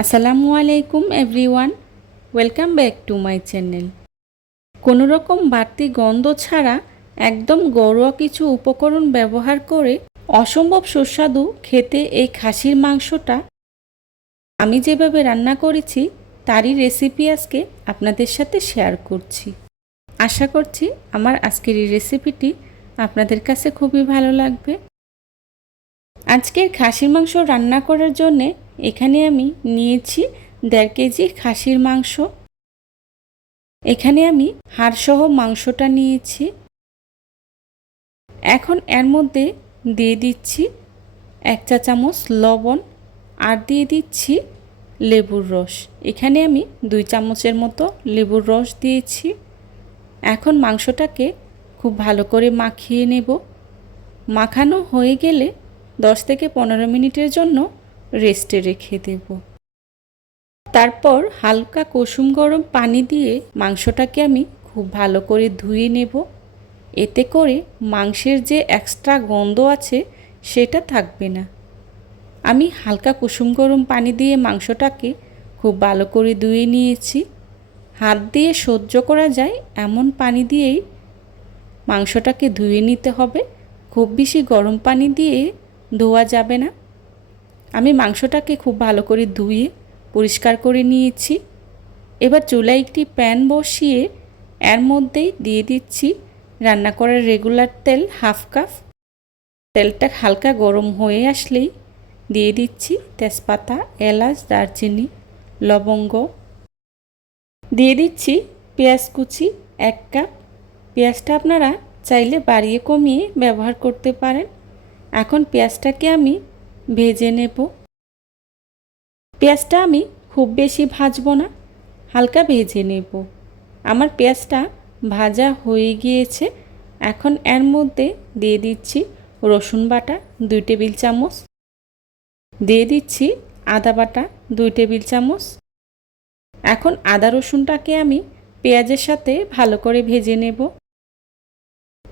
আসসালামু আলাইকুম everyone welcome back to my channel কোনো রকম বাড়তি গন্ধ ছাড়া একদম ঘরোয়া কিছু উপকরণ ব্যবহার করে অসম্ভব সুস্বাদু খেতে এই খাসির মাংসটা আমি যেভাবে রান্না করেছি, তারই রেসিপি আজকে আপনাদের সাথে শেয়ার করছি। আশা করছি আমার আজকের এই রেসিপিটি আপনাদের কাছে খুবই ভালো লাগবে। আজকের খাসির মাংস রান্না করার জন্যে এখানে আমি নিয়েছি দেড় কেজি খাসির মাংস। এখানে আমি হাড়সহ মাংসটা নিয়েছি। এখন এর মধ্যে দিয়ে দিচ্ছি এক চা চামচ লবণ আর দিয়ে দিচ্ছি লেবুর রস। এখানে আমি দুই চামচের মতো লেবুর রস দিয়েছি। এখন মাংসটাকে খুব ভালো করে মাখিয়ে নেব। মাখানো হয়ে গেলে দশ থেকে পনেরো মিনিটের জন্য রেস্টে রেখে দেব। তারপর হালকা কুসুম গরম পানি দিয়ে মাংসটাকে আমি খুব ভালো করে ধুয়ে নেব। এতে করে মাংসের যে এক্সট্রা গন্ধ আছে সেটা থাকবে না। আমি হালকা কুসুম গরম পানি দিয়ে মাংসটাকে খুব ভালো করে ধুয়ে নিয়েছি। হাত দিয়ে সহ্য করা যায় এমন পানি দিয়েই মাংসটাকে ধুয়ে নিতে হবে। খুব বেশি গরম পানি দিয়ে ধোয়া যাবে না। আমি মাংসটাকে খুব ভালো করে ধুয়ে পরিষ্কার করে নিয়েছি। এবার চুলায় একটি প্যান বসিয়ে এর মধ্যেই দিয়ে দিচ্ছি রান্না করার রেগুলার তেল, হাফ কাপ। তেলটা হালকা গরম হয়ে আসলেই দিয়ে দিচ্ছি তেজপাতা, এলাচ, দারচিনি, লবঙ্গ। দিয়ে দিচ্ছি পেঁয়াজ কুচি, এক কাপ। পেঁয়াজটা আপনারা চাইলে বাড়িয়ে কমিয়ে ব্যবহার করতে পারেন। এখন পেঁয়াজটাকে আমি ভেজে নেব। পেঁয়াজটা আমি খুব বেশি ভাজবো না, হালকা ভেজে নেব। আমার পেঁয়াজটা ভাজা হয়ে গিয়েছে। এখন এর মধ্যে দিয়ে দিচ্ছি রসুন বাটা দুই টেবিল চামচ। দিয়ে দিচ্ছি আদা বাটা দুই টেবিল চামচ। এখন আদা রসুনটাকে আমি পেঁয়াজের সাথে ভালো করে ভেজে নেব।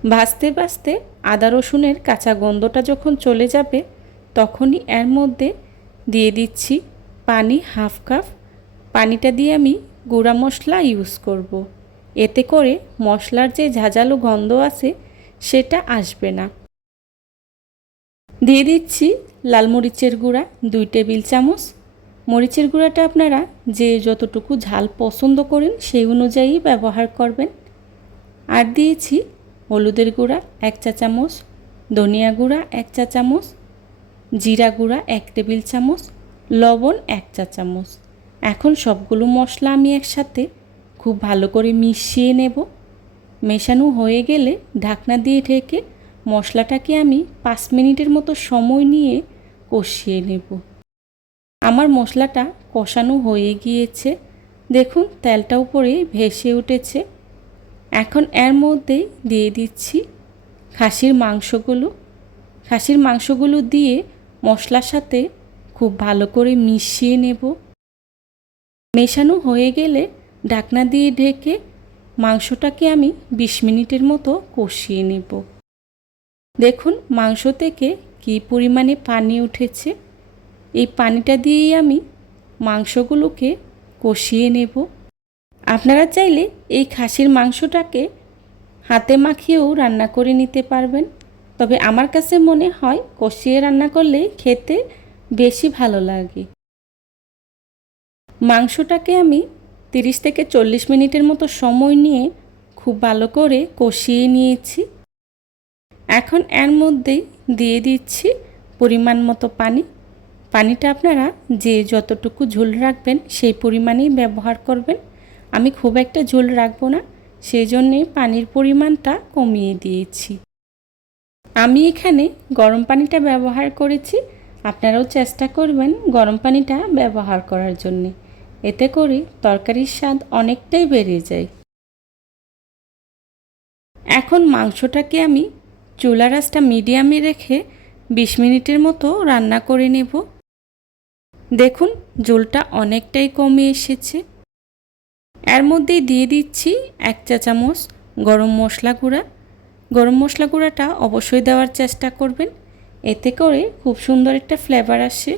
ভাজতে ভাজতে আদা রসুনের কাঁচা গন্ধটা যখন চলে যাবে, তখনই এর মধ্যে দিয়ে দিচ্ছি পানি হাফ কাপ। পানিটা দিয়ে আমি গুঁড়া মশলা ইউজ করব। এতে করে মশলার যে ঝাঁঝালো গন্ধ আছে, সেটা আসবে না। দিয়ে দিচ্ছি লাল মরিচের গুঁড়া দুই টেবিল চামচ। মরিচের গুঁড়াটা আপনারা যে যতটুকু ঝাল পছন্দ করেন, সেই অনুযায়ী ব্যবহার করবেন। আর দিয়েছি হলুদের গুঁড়া এক চা চামচ, ধনিয়া গুঁড়া এক চা চামচ, জিরা গুঁড়া এক টেবিল চামচ, লবণ এক চা চামচ। এখন সবগুলো মশলা আমি একসাথে খুব ভালো করে মিশিয়ে নেব। মেশানো হয়ে গেলে ঢাকনা দিয়ে ঢেকে মশলাটাকে আমি পাঁচ মিনিটের মতো সময় নিয়ে কষিয়ে নেব। আমার মশলাটা কষানো হয়ে গিয়েছে। দেখুন, তেলটা উপরে ভেসে উঠেছে। এখন এর মধ্যে দিয়ে দিচ্ছি খাসির মাংসগুলো। খাসির মাংসগুলো দিয়ে মশলার সাথে খুব ভালো করে মিশিয়ে নেব। মেশানো হয়ে গেলে ঢাকনা দিয়ে ঢেকে মাংসটাকে আমি বিশ মিনিটের মতো কষিয়ে নেব। দেখুন মাংস থেকে কী পরিমাণে পানি উঠেছে। এই পানিটা দিয়েই আমি মাংসগুলোকে কষিয়ে নেব। আপনারা চাইলে এই খাসির মাংসটাকে হাতে মাখিয়েও রান্না করে নিতে পারবেন। তবে আমার কাছে মনে হয় কষিয়ে রান্না করলে খেতে বেশি ভালো লাগে। মাংসটাকে আমি তিরিশ থেকে চল্লিশ মিনিটের মতো সময় নিয়ে খুব ভালো করে কষিয়ে নিয়েছি। এখন এর মধ্যেই দিয়ে দিচ্ছি পরিমাণ মতো পানি। পানিটা আপনারা যে যতটুকু ঝোল রাখবেন সেই পরিমাণেই ব্যবহার করবেন। আমি খুব একটা ঝোল রাখব না সেই জন্যে পানির পরিমাণটা কমিয়ে দিয়েছি। আমি এখানে গরম পানিটা ব্যবহার করেছি, আপনারাও চেষ্টা করবেন গরম পানিটা ব্যবহার করার জন্যে। এতে করে তরকারির স্বাদ অনেকটাই বেড়ে যায়। এখন মাংসটাকে আমি চুলা রাসটা মিডিয়ামে রেখে বিশ মিনিটের মতো রান্না করে নেব। দেখুন, ঝোলটা অনেকটাই কমে এসেছে। এর মধ্যেই দিয়ে দিচ্ছি এক চা চামচ গরম মশলা গুঁড়া। গরম মশলা গুঁড়াটা অবশ্যই দেওয়ার চেষ্টা করবেন। এতে করে খুব সুন্দর একটা ফ্লেভার আসে।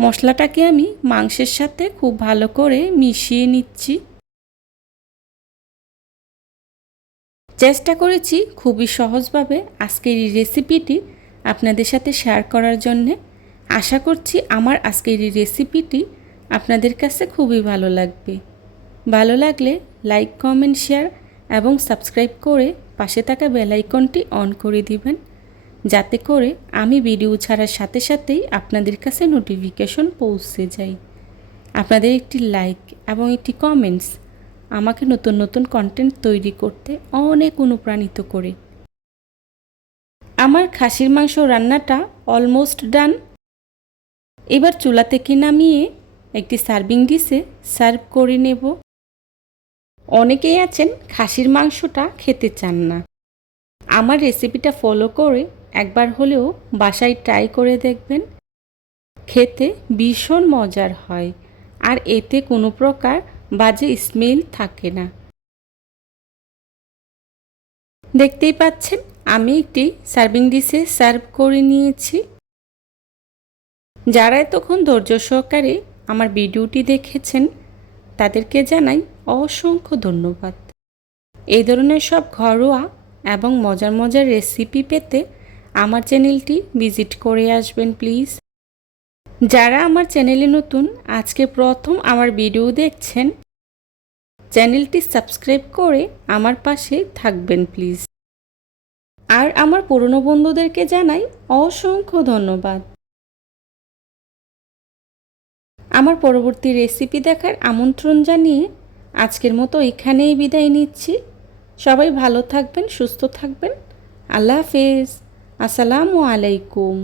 মশলাটাকে আমি মাংসের সাথে খুব ভালো করে মিশিয়ে নিচ্ছি। চেষ্টা করেছি খুবই সহজভাবে আজকের এই রেসিপিটি আপনাদের সাথে শেয়ার করার জন্যে। আশা করছি আমার আজকের এই রেসিপিটি আপনাদের কাছে খুবই ভালো লাগবে। ভালো লাগলে লাইক, কমেন্ট, শেয়ার এবং সাবস্ক্রাইব করে পাশে থাকা বেলাইকনটি অন করে দিবেন। যাতে করে আমি ভিডিও ছাড়ার সাথে সাথেই আপনাদের কাছে নোটিফিকেশন পৌঁছে যায়। আপনাদের একটি লাইক এবং একটি কমেন্টস আমাকে নতুন নতুন কন্টেন্ট তৈরি করতে অনেক অনুপ্রাণিত করে। আমার খাসির মাংস রান্নাটা অলমোস্ট ডান এবার চুলা থেকে নামিয়ে একটি সার্ভিং ডিশে সার্ভ করে নেব। অনেকেই আছেন, খাসির মাংসটা খেতে চান না। আমার রেসিপিটা ফলো করে একবার হলেও বাসায় ট্রাই করে দেখবেন। খেতে ভীষণ মজার হয়, আর এতে কোনো প্রকার বাজে স্মেল থাকে না। দেখতেই পাচ্ছেন, আমি একটি সার্ভিং ডিশে সার্ভ করে নিয়েছি। যারা এতক্ষণ ধৈর্য সহকারে আমার ভিডিওটি দেখেছেন, তাদেরকে জানাই অসংখ্য ধন্যবাদ। এই ধরনের সব ঘরোয়া এবং মজার মজার রেসিপি পেতে আমার চ্যানেলটি ভিজিট করে আসবেন প্লিজ। যারা আমার চ্যানেলে নতুন, আজকে প্রথম আমার ভিডিও দেখছেন, চ্যানেলটি সাবস্ক্রাইব করে আমার পাশে থাকবেন প্লিজ। আর আমার পুরনো বন্ধুদেরকে জানাই অসংখ্য ধন্যবাদ। আমার পরবর্তী রেসিপি দেখার আমন্ত্রণ জানিয়ে আজকের মতো এখানেই বিদায় নিচ্ছি। সবাই ভালো থাকবেন, সুস্থ থাকবেন। আল্লাহ হাফেজ। আসসালামু আলাইকুম।